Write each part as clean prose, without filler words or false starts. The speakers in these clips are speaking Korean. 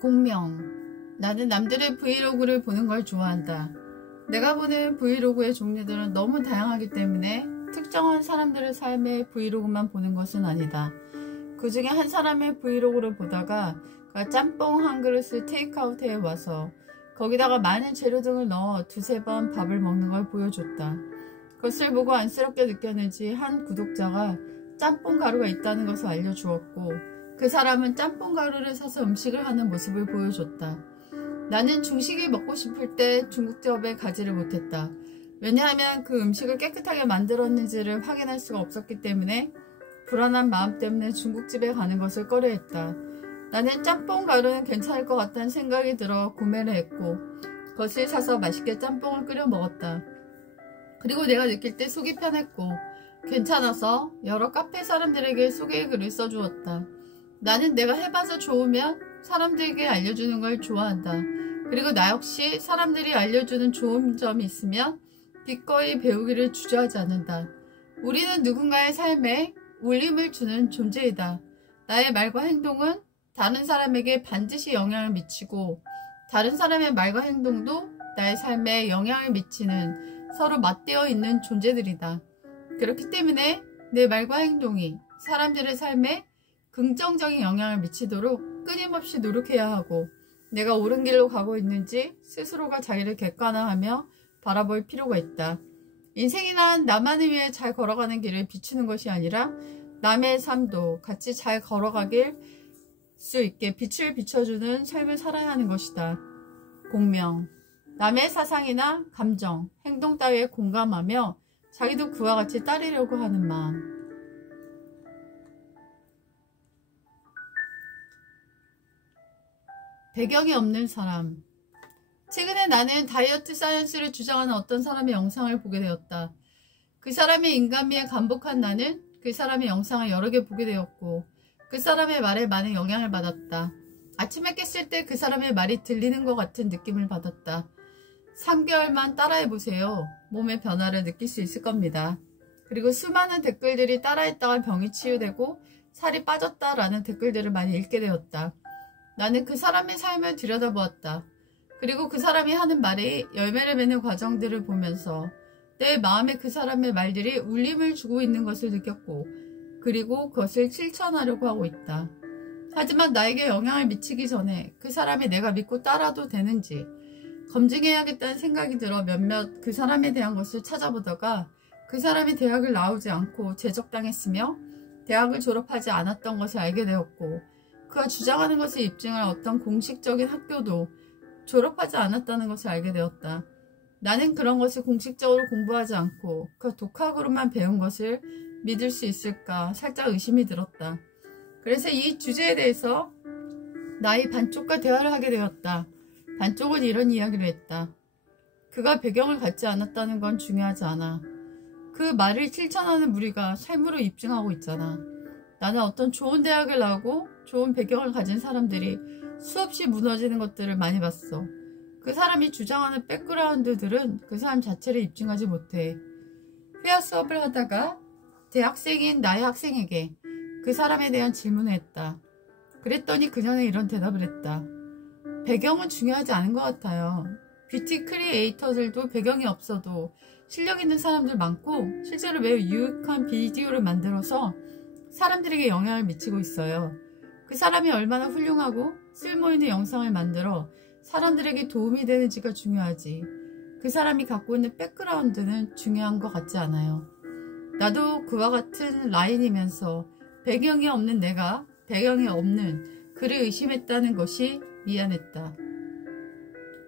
공명. 나는 남들의 브이로그를 보는 걸 좋아한다. 내가 보는 브이로그의 종류들은 너무 다양하기 때문에 특정한 사람들의 삶의 브이로그만 보는 것은 아니다. 그 중에 한 사람의 브이로그를 보다가 짬뽕 한 그릇을 테이크아웃해 와서 거기다가 많은 재료 등을 넣어 두세 번 밥을 먹는 걸 보여줬다. 그것을 보고 안쓰럽게 느꼈는지 한 구독자가 짬뽕 가루가 있다는 것을 알려주었고, 그 사람은 짬뽕 가루를 사서 음식을 하는 모습을 보여줬다. 나는 중식이 먹고 싶을 때 중국집에 가지를 못했다. 왜냐하면 그 음식을 깨끗하게 만들었는지를 확인할 수가 없었기 때문에 불안한 마음 때문에 중국집에 가는 것을 꺼려했다. 나는 짬뽕 가루는 괜찮을 것 같다는 생각이 들어 구매를 했고, 그것을 사서 맛있게 짬뽕을 끓여 먹었다. 그리고 내가 느낄 때 속이 편했고 괜찮아서 여러 카페 사람들에게 소개 글을 써주었다. 나는 내가 해봐서 좋으면 사람들에게 알려주는 걸 좋아한다. 그리고 나 역시 사람들이 알려주는 좋은 점이 있으면 기꺼이 배우기를 주저하지 않는다. 우리는 누군가의 삶에 울림을 주는 존재이다. 나의 말과 행동은 다른 사람에게 반드시 영향을 미치고, 다른 사람의 말과 행동도 나의 삶에 영향을 미치는 서로 맞대어 있는 존재들이다. 그렇기 때문에 내 말과 행동이 사람들의 삶에 긍정적인 영향을 미치도록 끊임없이 노력해야 하고, 내가 옳은 길로 가고 있는지 스스로가 자기를 객관화하며 바라볼 필요가 있다. 인생이란 나만을 위해 잘 걸어가는 길을 비추는 것이 아니라 남의 삶도 같이 잘 걸어가길 수 있게 빛을 비춰주는 삶을 살아야 하는 것이다. 공명. 남의 사상이나 감정, 행동 따위에 공감하며 자기도 그와 같이 따르려고 하는 마음. 배경이 없는 사람. 최근에 나는 다이어트 사이언스를 주장하는 어떤 사람의 영상을 보게 되었다. 그 사람의 인간미에 감복한 나는 그 사람의 영상을 여러 개 보게 되었고, 그 사람의 말에 많은 영향을 받았다. 아침에 깼을 때 그 사람의 말이 들리는 것 같은 느낌을 받았다. 3개월만 따라해보세요. 몸의 변화를 느낄 수 있을 겁니다. 그리고 수많은 댓글들이 따라했다가 병이 치유되고 살이 빠졌다라는 댓글들을 많이 읽게 되었다. 나는 그 사람의 삶을 들여다보았다. 그리고 그 사람이 하는 말이 열매를 맺는 과정들을 보면서 내 마음에 그 사람의 말들이 울림을 주고 있는 것을 느꼈고, 그리고 그것을 실천하려고 하고 있다. 하지만 나에게 영향을 미치기 전에 그 사람이 내가 믿고 따라도 되는지 검증해야겠다는 생각이 들어 몇몇 그 사람에 대한 것을 찾아보다가 그 사람이 대학을 나오지 않고 제적당했으며 대학을 졸업하지 않았던 것을 알게 되었고, 그가 주장하는 것을 입증할 어떤 공식적인 학교도 졸업하지 않았다는 것을 알게 되었다. 나는 그런 것을 공식적으로 공부하지 않고 그 독학으로만 배운 것을 믿을 수 있을까 살짝 의심이 들었다. 그래서 이 주제에 대해서 나의 반쪽과 대화를 하게 되었다. 반쪽은 이런 이야기를 했다. 그가 배경을 갖지 않았다는 건 중요하지 않아. 그 말을 실천하는 무리가 삶으로 입증하고 있잖아. 나는 어떤 좋은 대학을 나오고 좋은 배경을 가진 사람들이 수없이 무너지는 것들을 많이 봤어. 그 사람이 주장하는 백그라운드들은 그 사람 자체를 입증하지 못해. 회화 수업을 하다가 대학생인 나의 학생에게 그 사람에 대한 질문을 했다. 그랬더니 그녀는 이런 대답을 했다. 배경은 중요하지 않은 것 같아요. 뷰티 크리에이터들도 배경이 없어도 실력 있는 사람들 많고 실제로 매우 유익한 비디오를 만들어서 사람들에게 영향을 미치고 있어요. 그 사람이 얼마나 훌륭하고 쓸모있는 영상을 만들어 사람들에게 도움이 되는지가 중요하지, 그 사람이 갖고 있는 백그라운드는 중요한 것 같지 않아요. 나도 그와 같은 라인이면서 배경이 없는 내가 배경이 없는 그를 의심했다는 것이 미안했다.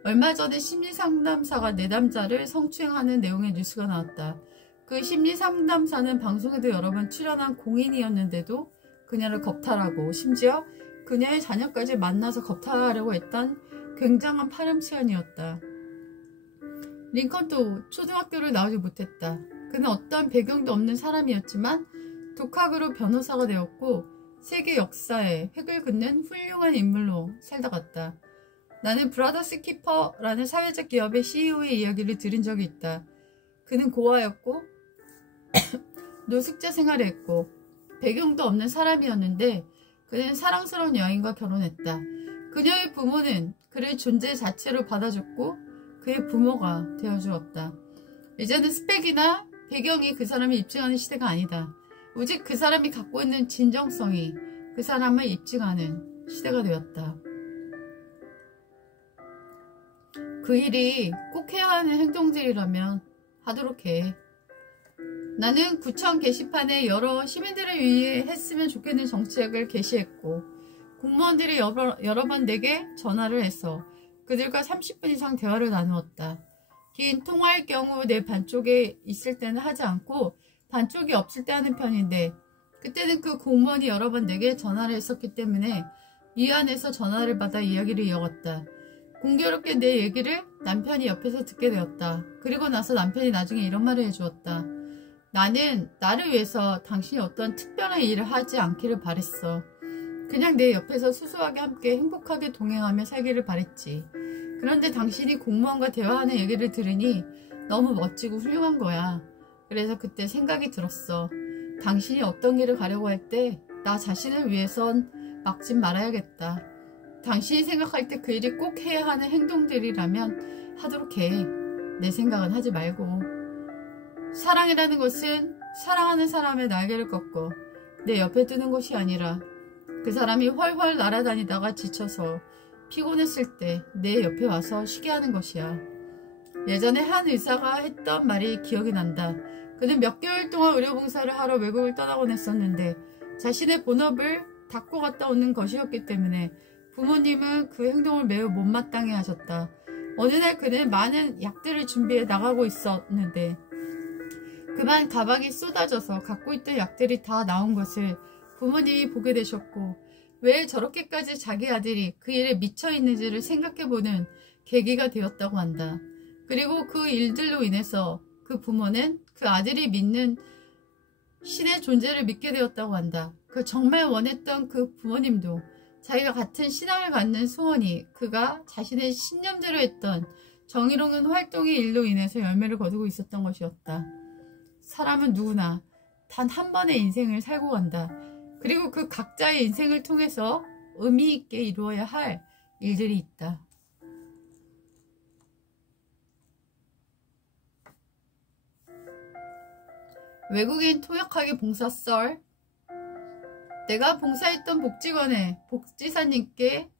얼마 전에 심리상담사가 내담자를 성추행하는 내용의 뉴스가 나왔다. 그 심리상담사는 방송에도 여러 번 출연한 공인이었는데도 그녀를 겁탈하고 심지어 그녀의 자녀까지 만나서 겁탈하려고 했던 굉장한 파렴치한이었다. 링컨도 초등학교를 나오지 못했다. 그는 어떠한 배경도 없는 사람이었지만 독학으로 변호사가 되었고 세계 역사에 획을 긋는 훌륭한 인물로 살다 갔다. 나는 브라더스 키퍼라는 사회적 기업의 CEO의 이야기를 들은 적이 있다. 그는 고아였고 노숙자 생활을 했고 배경도 없는 사람이었는데 그는 사랑스러운 여인과 결혼했다. 그녀의 부모는 그를 존재 자체로 받아줬고 그의 부모가 되어주었다. 이제는 스펙이나 배경이 그 사람을 입증하는 시대가 아니다. 오직 그 사람이 갖고 있는 진정성이 그 사람을 입증하는 시대가 되었다. 그 일이 꼭 해야 하는 행동들이라면 하도록 해. 나는 구청 게시판에 여러 시민들을 위해 했으면 좋겠는 정책을 게시했고 공무원들이 여러 번 내게 전화를 해서 그들과 30분 이상 대화를 나누었다. 긴 통화일 경우 내 반쪽에 있을 때는 하지 않고 반쪽이 없을 때 하는 편인데 그때는 그 공무원이 여러 번 내게 전화를 했었기 때문에 미안해서 전화를 받아 이야기를 이어갔다. 공교롭게 내 얘기를 남편이 옆에서 듣게 되었다. 그리고 나서 남편이 나중에 이런 말을 해주었다. 나는 나를 위해서 당신이 어떤 특별한 일을 하지 않기를 바랬어. 그냥 내 옆에서 수수하게 함께 행복하게 동행하며 살기를 바랬지. 그런데 당신이 공무원과 대화하는 얘기를 들으니 너무 멋지고 훌륭한 거야. 그래서 그때 생각이 들었어. 당신이 어떤 길을 가려고 할 때 나 자신을 위해선 막지 말아야겠다. 당신이 생각할 때 그 일이 꼭 해야 하는 행동들이라면 하도록 해. 내 생각은 하지 말고. 사랑이라는 것은 사랑하는 사람의 날개를 꺾고 내 옆에 두는 것이 아니라 그 사람이 훨훨 날아다니다가 지쳐서 피곤했을 때 내 옆에 와서 쉬게 하는 것이야. 예전에 한 의사가 했던 말이 기억이 난다. 그는 몇 개월 동안 의료봉사를 하러 외국을 떠나곤 했었는데 자신의 본업을 닦고 갔다 오는 것이었기 때문에 부모님은 그 행동을 매우 못마땅해 하셨다. 어느 날 그는 많은 약들을 준비해 나가고 있었는데 그만 가방이 쏟아져서 갖고 있던 약들이 다 나온 것을 부모님이 보게 되셨고 왜 저렇게까지 자기 아들이 그 일에 미쳐있는지를 생각해보는 계기가 되었다고 한다. 그리고 그 일들로 인해서 그 부모는 그 아들이 믿는 신의 존재를 믿게 되었다고 한다. 그 정말 원했던 그 부모님도 자기가 같은 신앙을 갖는 소원이 그가 자신의 신념대로 했던 정의로운 활동의 일로 인해서 열매를 거두고 있었던 것이었다. 사람은 누구나 단 한 번의 인생을 살고 간다. 그리고 그 각자의 인생을 통해서 의미 있게 이루어야 할 일들이 있다. 외국인 통역하기 봉사 썰. 내가 봉사했던 복지관의 복지사님께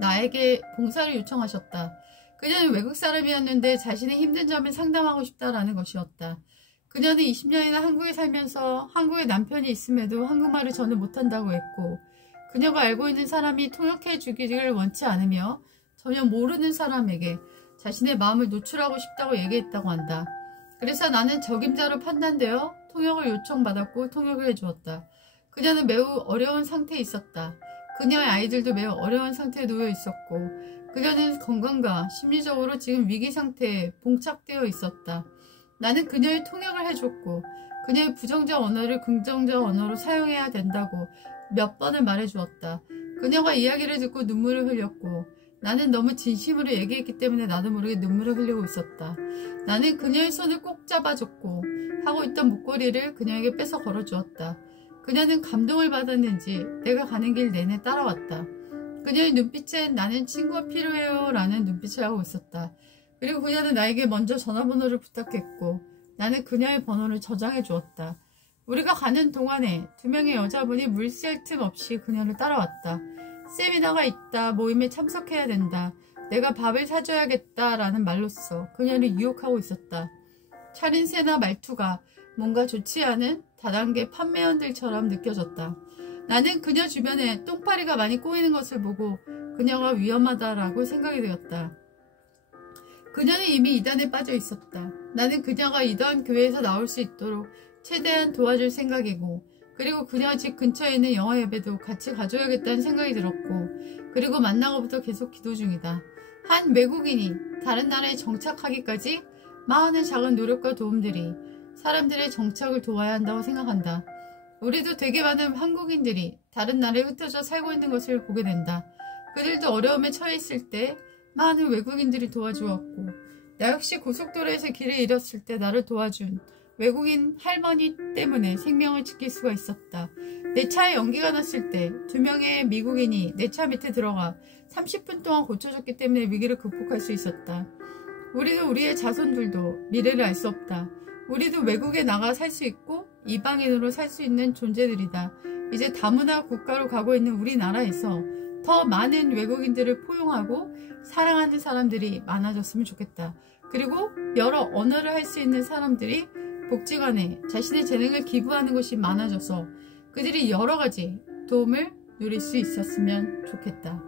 나에게 봉사를 요청하셨다. 그녀는 외국 사람이었는데 자신의 힘든 점을 상담하고 싶다라는 것이었다. 그녀는 20년이나 한국에 살면서 한국에 남편이 있음에도 한국말을 전혀 못한다고 했고 그녀가 알고 있는 사람이 통역해 주기를 원치 않으며 전혀 모르는 사람에게 자신의 마음을 노출하고 싶다고 얘기했다고 한다. 그래서 나는 적임자로 판단되어 통역을 요청받았고 통역을 해주었다. 그녀는 매우 어려운 상태에 있었다. 그녀의 아이들도 매우 어려운 상태에 놓여 있었고 그녀는 건강과 심리적으로 지금 위기 상태에 봉착되어 있었다. 나는 그녀의 통역을 해줬고 그녀의 부정적 언어를 긍정적 언어로 사용해야 된다고 몇 번을 말해주었다. 그녀가 이야기를 듣고 눈물을 흘렸고 나는 너무 진심으로 얘기했기 때문에 나도 모르게 눈물을 흘리고 있었다. 나는 그녀의 손을 꼭 잡아줬고 하고 있던 목걸이를 그녀에게 뺏어 걸어주었다. 그녀는 감동을 받았는지 내가 가는 길 내내 따라왔다. 그녀의 눈빛엔 나는 친구가 필요해요 라는 눈빛을 하고 있었다. 그리고 그녀는 나에게 먼저 전화번호를 부탁했고 나는 그녀의 번호를 저장해 주었다. 우리가 가는 동안에 2명의 여자분이 물 셀 틈 없이 그녀를 따라왔다. 세미나가 있다. 모임에 참석해야 된다. 내가 밥을 사줘야겠다 라는 말로써 그녀를 유혹하고 있었다. 차림새나 말투가 뭔가 좋지 않은 다단계 판매원들처럼 느껴졌다. 나는 그녀 주변에 똥파리가 많이 꼬이는 것을 보고 그녀가 위험하다라고 생각이 되었다. 그녀는 이미 이단에 빠져 있었다. 나는 그녀가 이단 교회에서 나올 수 있도록 최대한 도와줄 생각이고 그리고 그녀 집 근처에 있는 영어 예배도 같이 가줘야겠다는 생각이 들었고 그리고 만나고부터 계속 기도 중이다. 한 외국인이 다른 나라에 정착하기까지 많은 작은 노력과 도움들이 사람들의 정착을 도와야 한다고 생각한다. 우리도 되게 많은 한국인들이 다른 나라에 흩어져 살고 있는 것을 보게 된다. 그들도 어려움에 처해 있을 때 많은 외국인들이 도와주었고 나 역시 고속도로에서 길을 잃었을 때 나를 도와준 외국인 할머니 때문에 생명을 지킬 수가 있었다. 내 차에 연기가 났을 때 2명의 미국인이 내 차 밑에 들어가 30분 동안 고쳐줬기 때문에 위기를 극복할 수 있었다. 우리도 우리의 자손들도 미래를 알 수 없다. 우리도 외국에 나가 살 수 있고 이방인으로 살 수 있는 존재들이다. 이제 다문화 국가로 가고 있는 우리나라에서 더 많은 외국인들을 포용하고 사랑하는 사람들이 많아졌으면 좋겠다. 그리고 여러 언어를 할 수 있는 사람들이 복지관에 자신의 재능을 기부하는 곳이 많아져서 그들이 여러 가지 도움을 누릴 수 있었으면 좋겠다.